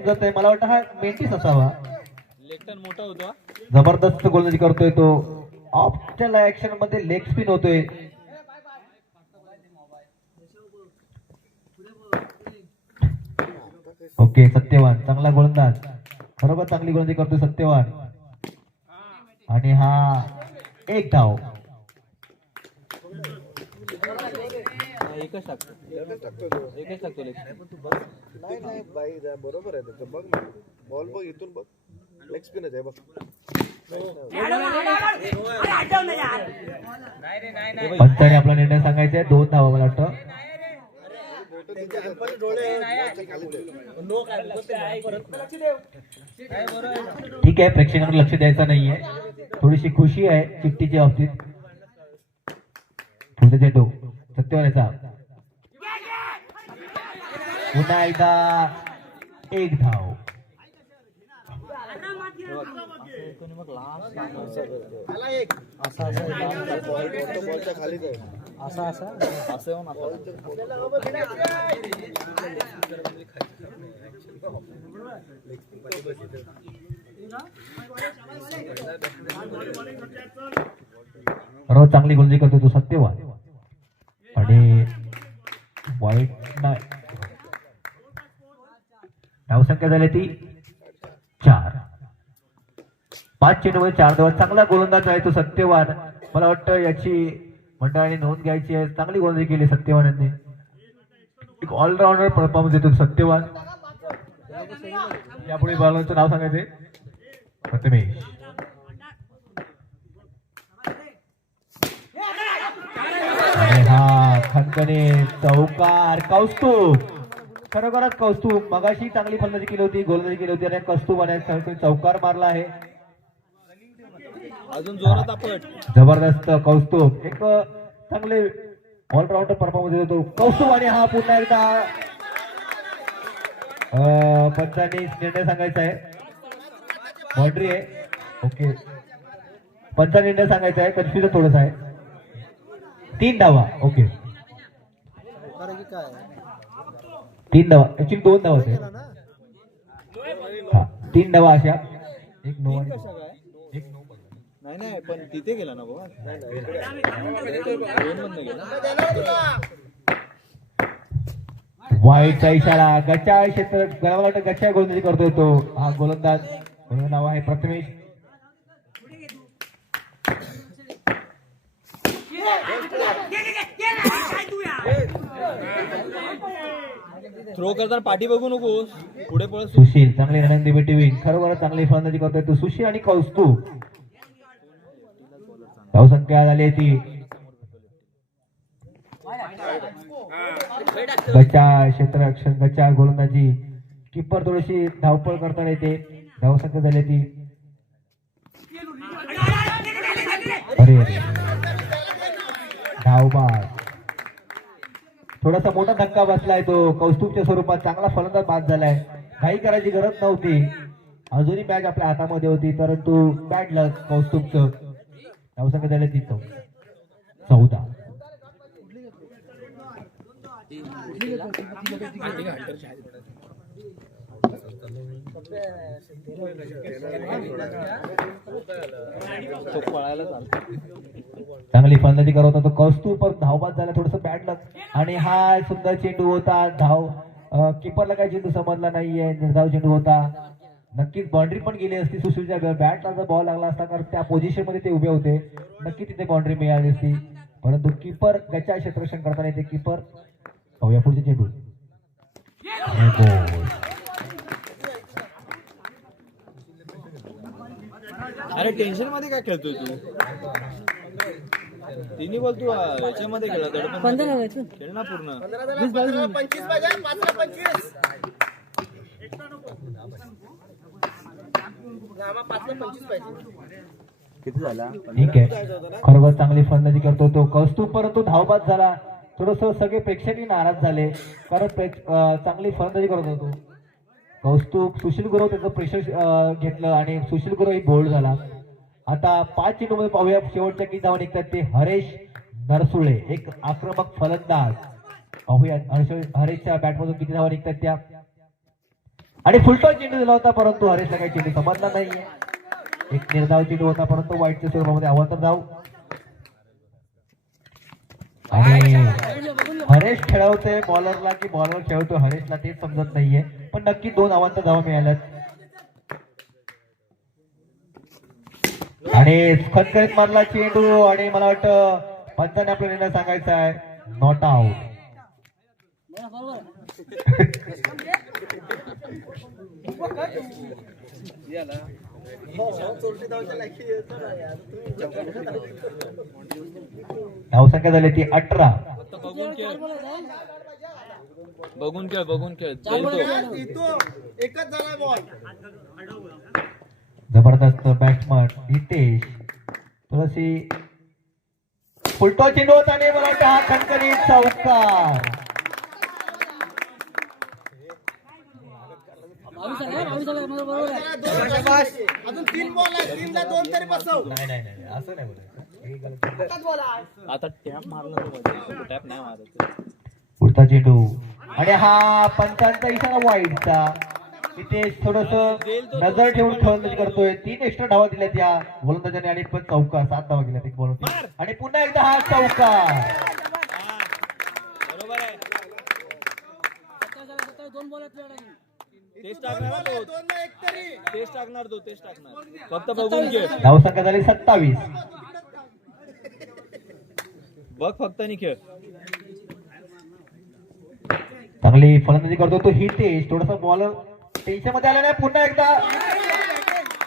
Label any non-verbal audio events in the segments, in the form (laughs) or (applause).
आहे. मला वाटतं हा मेंटीस असावा. लेफ्टन मोठा होतो जबरदस्त गोलंदाजी करतोय तो. ऑफच्या ऍक्शनमध्ये लेग स्पिन होतोय. ओके सत्यवान. चांगला गोलंदाज. बरोबर चांगली गोलंदाजी करतोय सत्यवान. आणि हा एक धाव. एकच टाकतो. एकच टाकतो नाही नाही बाई जा, बरोबर आहे त्याचं बघ ना. बॉल बघ इथून बघ. लेग स्पिनच आहे बघ. पंचाने आपला निर्णय सांगायचा आहे. दोन धावा मला वाटतं. ठीक आहे प्रेक्षकांना लक्ष द्यायचं नाहीये. थोडीशी खुशी आहे चिठ्ठीच्या बाबतीत. पुढचा चेंडू सत्यवानाचा पुन्हा एकदा एक धाव. असा असा असं येऊन आता चांगली गोलजी करतो तो सत्यवान. आणि वाईट नाही. धावसंख्या झाली ती चार. पाच चेंडूमध्ये म्हणजे चार धावा चांगला गोलंदाज आहे तो सत्यवान. मला वाटतं याची मंडळाने नोंद घ्यायची आहे. चांगली गोलंदाजी केली सत्यवान यांनी एक ऑलराऊंडर परफॉर्मन्स देतो सत्यवान. यापुढे बॉलरचं नाव सांगायचे प्रथमेश हा खनकने चौकार कौस्तुभ. खरोखरच कौस्तुभ. मगाशी चांगली फलंदाजी केली होती गोलंदाजी केली होती आणि कौस्तुभ आणि चौकार मारला आहे. अजून जोरात आपट जबरदस्त कौस्तुभ. एक चांगले ऑलराऊंडर परफॉर्मन्स देतो कौस्तुभ आणि हा पुन्हा एकदा. पंचांनी निर्णय सांगायचा आहे. बाउंड्री आहे. ओके. पंचांनी निर्णय सांगायचा आहे. कन्फ्युजन थोडस आहे. तीन धावा ओके. तीन धावा ऍक्च्युली दोन धावा आहेत हा तीन धावा अशा एक नो आणि एक नाही नाही पण तिथे गेला ना बाबा वाईटचा इशारा गचा क्षेत्र मला वाटतं गचा गोलंदाजी करतोय तो हा गोलंदाज त्याचं नाव आहे प्रथमेश थ्रो करताना पाठी बघू नकोस. पुढे पळत सुशील. चांगली रणंदी बेटी खरोखर चांगली फलंदाजी करतोय तो. सुशील आणि कौस्तुभ. धावसंख्या झाली आहे ती? गचा क्षेत्ररक्षण गचा गोलंदाजी. किपर थोडीशी धावपळ करताना येते. धावसंख्या झाली आहे ती. अरे अरे. धावबाद थोडासा मोठा धक्का बसलाय तो. कौस्तुभच्या स्वरूपात चांगला फलंदाज बाद झालाय. काही करायची गरज नव्हती. अजूनही मॅच आपल्या हातामध्ये होती परंतु बॅड लक कौस्तुभचं. धावसंख्या झाली ती चौदा. तो पळायला चालतो. चांगली फलंदाजी करत होता. तो कौस्तुभ पण धावबाद झाला. थोडस बॅड लक आणि हा सुंदर चेंडू होता. धाव किपरला काय चेंडू समजला नाहीये. निर्धाव चेंडू होता. नक्कीच बाउंड्री पण गेली असती सुशीलच्या बॅटला जर बॉल लागला असता तर त्या पोझिशनमध्ये ते उभे होते. नक्की तिथे बाउंड्री मिळाली असती. परंतु किपर त्याच्या क्षेत्ररक्षण करताना येते किपर पाहूया पुढचे चेंडू. अरे टेन्शनमध्ये काय खेळतोय तू? तिन्ही बोल तू याच्यामध्ये खेळला दडपण खेळ ना पूर्ण. पंचवीस पाहिजे पाच पंचवीस. पाच पंचवीस पाहिजे. किती झाला? ठीक आहे. खरोखर चांगली फलंदाजी करतो तो कौस्तुभ परंतु धावबाद झाला. थोडस सगळे प्रेक्षकही नाराज झाले. कारण प्रेक्ष- अं, चांगली फलंदाजी करत होतो कौस्तुभ सुशील गुरव त्याचं प्रेशर घेतलं आणि सुशील गुरव ही बोल्ड झाला. आता पाच चेंडू मध्ये पाहूया. शेवटच्या किती जाऊन निघतात ते हरेश नरसुळे एक आक्रमक फलंदाज. पाहूया हरेशच्या बॅटमधून किती धावा निघतात त्या. आणि फुलटॉस चेंडू दिला होता परंतु हरेशला काही चेंडू समजला नाहीये. एक निर्धाव चेंडू होता परंतु वाईटच्या स्वरूपामध्ये अवांतर धाव. आणि हरेश खेळवतोय बॉलरला की बॉलर खेळवतोय हरेशला तेच समजत नाहीये. पण नक्की दोन अवांतर धावा मिळाल्यात. आणि खतखरीत मारला चेंडू आणि मला वाटतं पंचाने आपला निर्णय सांगायचा आहे. नॉट आउट धावसंख्या झाली ती अठरा. बघून खेळ बघून खेळ. बघून खेळ. एकच झाला बॉल जबरदस्त बॅट्समन हितेश. थोडीशी फुलटो चेंडू होता आणि मला हा खणखणीत चौकार अजून तीन बॉल आहे तीनला दोन तरी बसव नाही नाही नाही असं नाही बोलायचं आता टॅप मारला तो टॅप नाही मारत पुढचा चेंडू. आणि हा पंचांचा इशारा वाईटचा तिथे थोडस नजर ठेवून फलंदाजी करतोय. तीन एक्स्ट्रा धावा दिल्यात या गोलंदाजाने आणि पण चौका सात धावा गेल्यात एक बॉल आणि पुन्हा एकदा हा चौका. ना तो. ना तो फक्त बघून धावसंख्या झाली सत्तावीस. बघ फक्त आणि खेळ. चांगली फलंदाजी करतो तो हितेश. थोडासा बॉलर टेन्शनमध्ये आला नाही पुन्हा एकदा.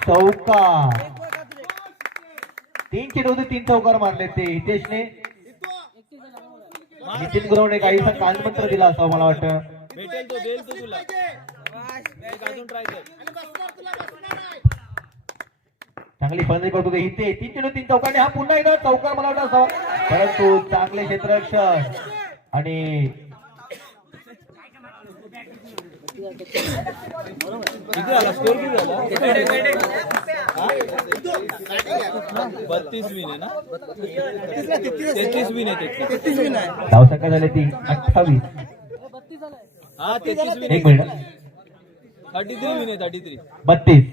चौका तीन चेंडू होते तीन चौकार मारले ते हितेशने. नितीन गुरवणे काहीसा कानमंत्र दिला असावं मला वाटतं. भेटेल तो देईल तो तुला. एक अजून ट्राय कर. चांगली फलंदाजी करतो हिते. तीन चेंडू तीन चौकार आणि हा पुन्हा एकदा चौकार मला वाटतं असावा. परंतु चांगले क्षेत्ररक्षण आणि किती झाला स्कोर किती झाला बत्तीस विन आहे ना तेहतीस विन आहे तेहतीस धावसंख्या झाली ती अठ्ठावीस. हा तेहतीस विन एक मिनिट. थर्टी थ्री विन आहे थर्टी थ्री बत्तीस.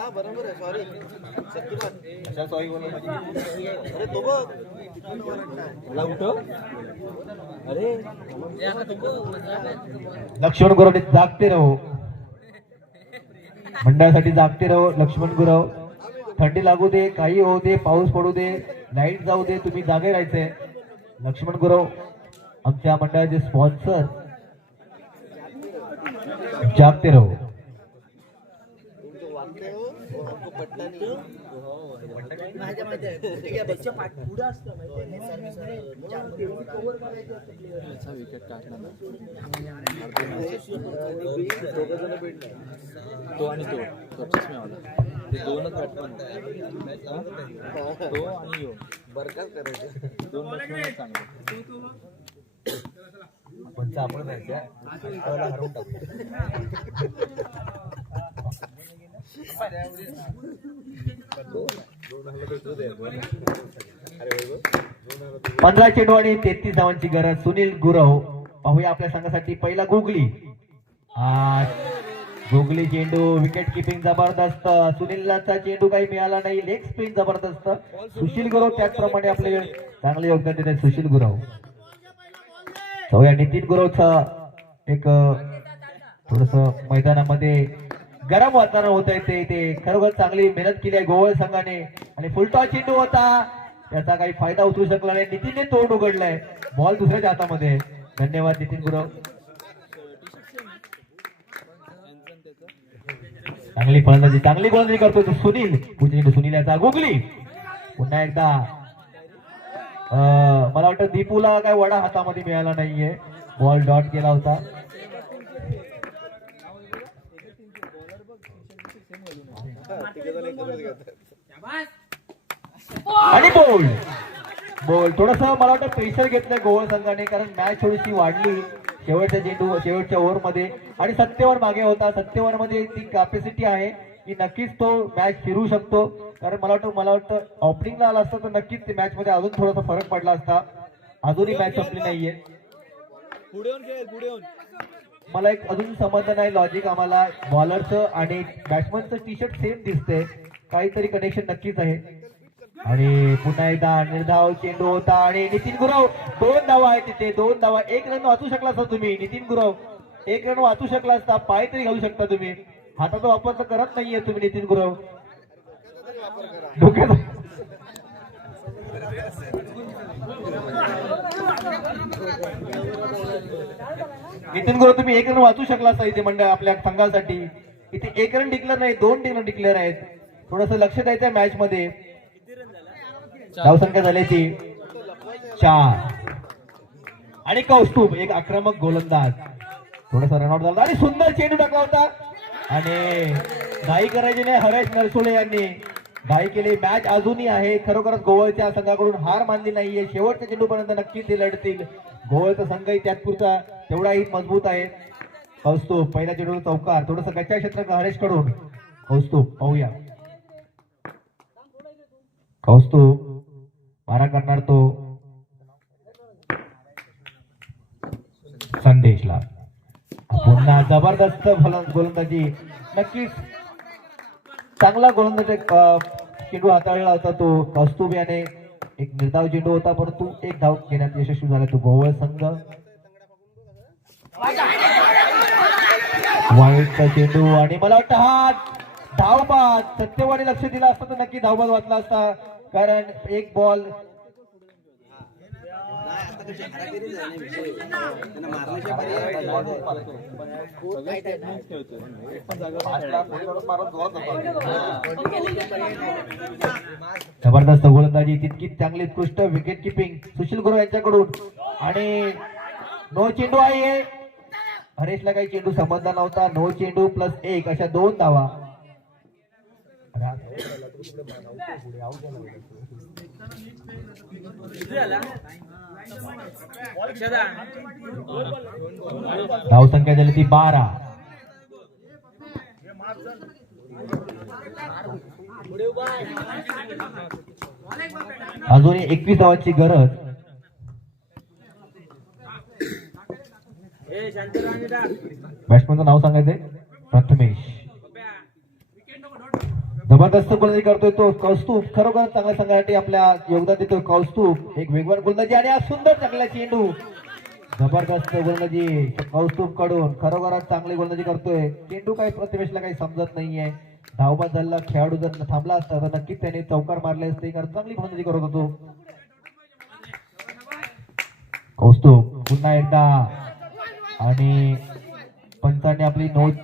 हा बरोबर आहे. सॉरी शक्तिमान सॉरी अरे तो बघ. मला उठव. अरे. लक्ष्मण गुरव जागते राहो. मंडळासाठी जागते राहो लक्ष्मण गुरव. थंडी लागू दे काही होऊ दे पाऊस पडू दे लाइट जाऊ दे तुम्ही जागे राहायचे. लक्ष्मण गुरव आमच्या मंडळाचे स्पॉन्सर जागते राहो. विकेट तो आणि तो तो चष्म्यावाला ते दोनच बॅट्समन तो आणि यो. बरकाच करायचं? दोन बॅट्समन चांगले. पण आपण हरवून टाकू. (laughs) पंधरा चेंडू आणि तेहतीस धावांची गरज. सुनील गुरव. पाहूया आपल्या संघासाठी पहिला गुगली. गुगली चेंडू विकेट किपिंग जबरदस्त. सुनीलचा चेंडू काही मिळाला नाही. लेग स्पिन जबरदस्त. सुशील गुरव त्याचप्रमाणे आपले चांगले योगदान देत आहेत सुशील गुरव. नितीन गुरवचा एक थोडस मैदानामध्ये गरम वातावरण होत आहे ते. इथे खरोखर चांगली मेहनत केली आहे गोवळ संघाने. आणि फुलटॉस चेंडू होता. त्याचा काही फायदा उचलू शकला नाही. नितीनने तोंड उघडलंय. बॉल दुसऱ्याच्या हातामध्ये. धन्यवाद नितीन गुरव. चांगली फलंदाजी चांगली गोलंदाजी करतो तो सुनील. सुनील याचा. गुगली. पुन्हा एकदा. अं, मला वाटतं दीपूला काय वडा हातामध्ये मिळाला नाहीये. बॉल डॉट केला होता. आणि बोल! बोल थोडस मला वाटतं प्रेशर घेतलंय गोवा संघाने कारण मॅच थोडीशी वाढली शेवटच्या चेंडू शेवटच्या ओव्हरमध्ये आणि सत्तेवर मागे होता. सत्तेवर मध्ये ती कॅपॅसिटी आहे की नक्कीच तो मॅच फिरू शकतो. कारण मला वाटतं मला वाटतं ओपनिंगला आला असता तर नक्कीच मॅच मध्ये अजून थोडासा फरक पडला असता. अजूनही मॅच संपली नाहीये. पुढे येऊन खेळ पुढे येऊन. मला एक अजून समजलं नाही लॉजिक आम्हाला. बॉलरचं आणि बॅट्समनचं टी शर्ट सेम दिसते. काहीतरी कनेक्शन नक्कीच आहे. आणि पुन्हा एकदा निर्धाव चेंडू होता आणि नितीन गुरव. दोन धावा आहे तिथे. दोन धावा. एक रन वाचू शकला असता तुम्ही नितीन गुरव. एक रन वाचू शकला असता. पाय तरी घालू शकता तुम्ही. हाताचा वापर तर करत नाहीये तुम्ही नितीन गुरव. डोक्याचा नितीन गुरु तुम्ही एक रन वाचू शकला असता इथे मंडळ आपल्या संघासाठी. इथे एक रन डिक्लेअर नाही दोन रन डिक्लेअर आहेत. थोडस लक्ष द्यायचं मॅच मध्ये. धावसंख्या झाली ती चार. आणि कौस्तुभ एक आक्रमक गोलंदाज. थोडासा रनआउट झाला. आणि सुंदर चेंडू टाकला होता. आणि घाई करायची नाही हरेश नरसुले यांनी. घाई केली. मॅच अजूनही आहे. खरोखरच गोवळच्या संघाकडून हार मानली नाहीये. शेवटच्या चेंडूपर्यंत नक्कीच ते लढतील. गोवळचा संघही त्यातपुरता तेवढाही मजबूत आहे. कौस्तुभ पहिल्या चेडू चौकार थोडस कच्च्या क्षेत्र हरेशकडून कौस्तुभ पाहूया. कौस्तुभ मारा करणार तो संदेशला. पुन्हा जबरदस्त गोलंदाजी. नक्कीच चांगला गोलंदाज अं, चेंडू हाताळला होता तो कौस्तुभ याने एक निर्धाव चेंडू होता परंतु एक धाव घेण्यात यशस्वी झाला. तो गोवळ संघ. वाईटचा चेंडू आणि मला वाटतं हा धावबाद. सत्यवाने लक्ष दिला असता तर नक्की धावबाद वाचला असता. कारण एक बॉल जबरदस्त गोलंदाजी तितकी चांगली उत्कृष्ट विकेट किपिंग सुशील गुरु यांच्याकडून. आणि नो चेंडू आहे हरेशला काही चेंडू समजला नव्हता. नो चेंडू प्लस एक अशा दोन धावा. धावसंख्या झाली ती बारा. अजूनही एकवीस धावांची गरज. बॅट्समनचं नाव सांगायचंय? प्रथमेश. जबरदस्त गोलंदाजी करतोय तो कौस्तुभ. खरोखर चांगल्या संघासाठी आपल्या योगदान देतोय कौस्तुभ. एक वेगवान गोलंदाजी आणि हा सुंदर चांगला चेंडू. जबरदस्त गोलंदाजी. कौस्तुभकडून खरोखरच चांगली गोलंदाजी करतोय. चेंडू काही प्रथमेशला काही समजत नाहीये. धावबाद झालेला खेळाडू जर थांबला असता तर नक्कीच त्याने चौकार मारले असते. कारण चांगली गोलंदाजी करत होतो. कौस्तुभ पुन्हा एकदा. आणि पंचाने आपली नोंद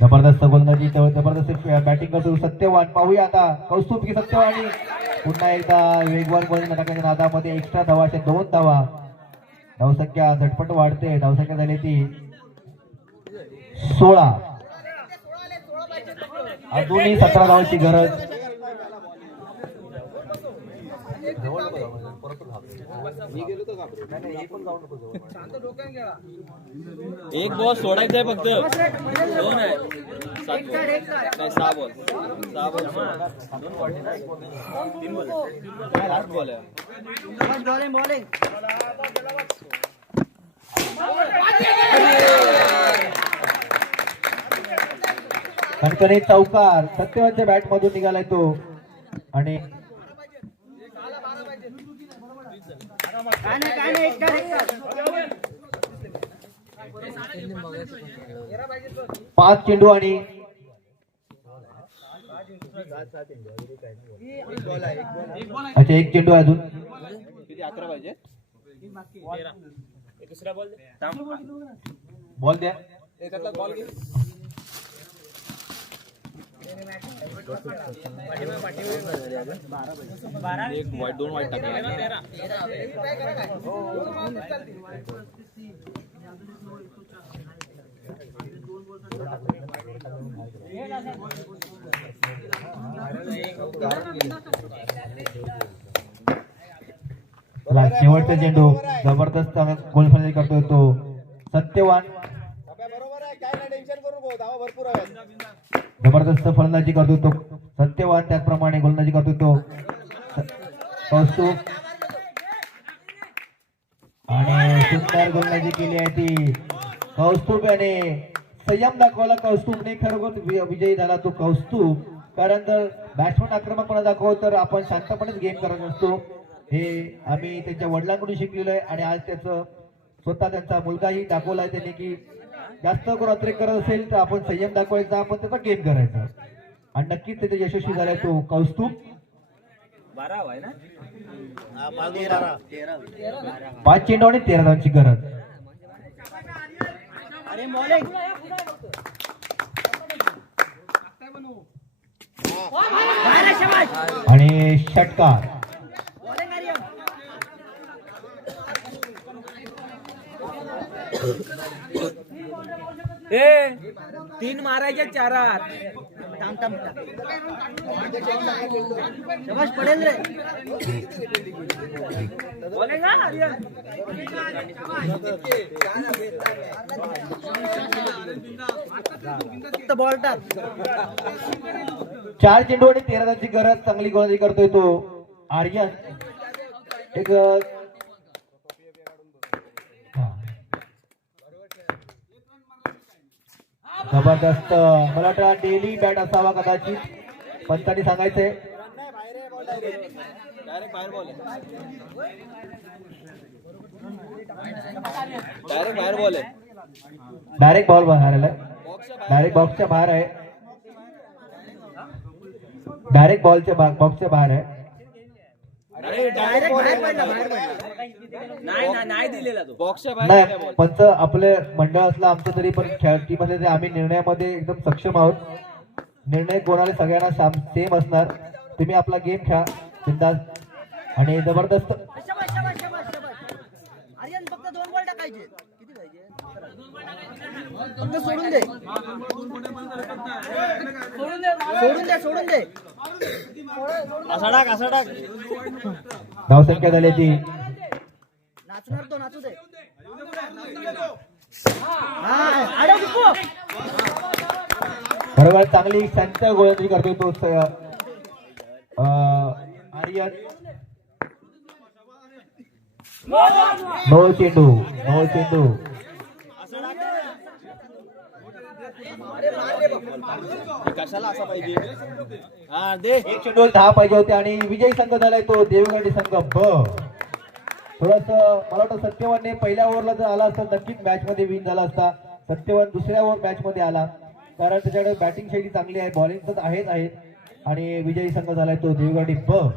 जबरदस्त गोलंदाजी जबरदस्त बॅटिंग करतो. सत्यवान पाहूया आता. कौस्तुभ की सत्यवानी पुन्हा एकदा वेगवान गोलंदाज टाकण्याच्या नादामध्ये एक्स्ट्रा धावाच्या दोन धावा. धावसंख्या झटपट वाढते. धावसंख्या झाली ती सोळा. अजूनही सतरा धावांची गरज. एक बॉल सोडायचा आहे फक्त. दोन आहे. सात. नाही सहा बॉल सहा बॉल तीन बॉल लास्ट बॉल आहे? कणकणी चौकार सत्यवानच्या बॅट मधून निघालाय तो. आणि पाच चेंडू आणि अच्छा एक चेंडू अजून. किती अकरा पाहिजे बॉल द्या. एकातला बॉल घे. एक वाईट दोन वाईट टाकले शेवटचा चेंडू जबरदस्त गोलफलंदाजी करतोय तो. सत्यवान बरोबर आहे काय नाही टेन्शन करू नको धावा भरपूर आहेत जबरदस्त फलंदाजी करतो तो. सत्यवान त्याचप्रमाणे गोलंदाजी करतो तो. कौस्तुभ. आणि सुंदर गोलंदाजी केली आहे ती. कौस्तुभ याने संयम दाखवला कौस्तुभने. खरोखर वि- विजयी झाला तो कौस्तुभ. कारण जर बॅट्समन आक्रमकपणा दाखवतो तर आपण शांतपणेच गेम करत असतो. हे आम्ही त्यांच्या वडिलांकडून शिकलेलो आहे. आणि आज त्याचं स्वतः त्यांचा मुलगाही दाखवला आहे त्यांनी की जास्त करून अतिरेक करत असेल तर आपण संयम दाखवायचा आपण त्याचा गेम करायचा. आणि नक्कीच त्याचे यशस्वी झालाय तो कौस्तुभ. पाच चेंडू आणि तेरा धावांची गरज. आणि षटकार. ए तीन मारायच्या चारात. पडेल रे. बोलेगा आर्यन. फक्त बॉल टाक चार चेंडू आणि तेरा धावांची गरज चांगली गोलंदाजी करतोय तो. आर्यन एक हा. जबरदस्त. मला वाटतं डेली बॅट असावा कदाचित. पंचांनी सांगायचंय. डायरेक्ट बाहेर बॉल डायरेक्ट आहे डायरेक्ट बॉल बाहेर आलाय डायरेक्ट बॉक्सच्या बाहेर आहे डायरेक्ट बॉलच्या बॉक्सच्या बाहेर आहे अरे डायरेक्ट बाहेर पडला बाहेर पडला नाही नाही नाही दिलेला तो. बॉक्सच्या बाहेर गेला नाही बॉल पंच आपले मंडळ असलं आमचं तरी पण खेळ टीम असले आम्ही निर्णयामध्ये एकदम सक्षम आहोत. निर्णय कोणाला सगळ्यांना सेम असणार. तुम्ही आपला गेम खेळा बिंदास. आणि जबरदस्त. शबाश शबाश शबाश शबाश आर्यन फक्त दोन बॉल टाकायचे. किती पाहिजे? फक्त सोडून दे सोडून दे सोडून दे. असा टाक असा टाक धावसंख्या झाली ती नाचणार तो नाचू दे. हा. बरोबर चांगली शांत गोलंदाजी करतोय तो आर्यन. नो चेंडू नो चेंडू. कशाला असा पाहिजे? हा दे. एक दहा पाहिजे होते आणि विजयी संघ झालाय तो देवगडी संघ. ब थोडस मला वाटतं सत्यवानने पहिल्या ओव्हरला जर आला असता नक्कीच मॅच मध्ये विन झाला असता. सत्यवान दुसऱ्या ओव्हर मॅच मध्ये आला. कारण त्याच्याकडे बॅटिंग शैली चांगली आहे बॉलिंग तर आहेच आहे आणि विजयी संघ झालाय तो देवगडी. ब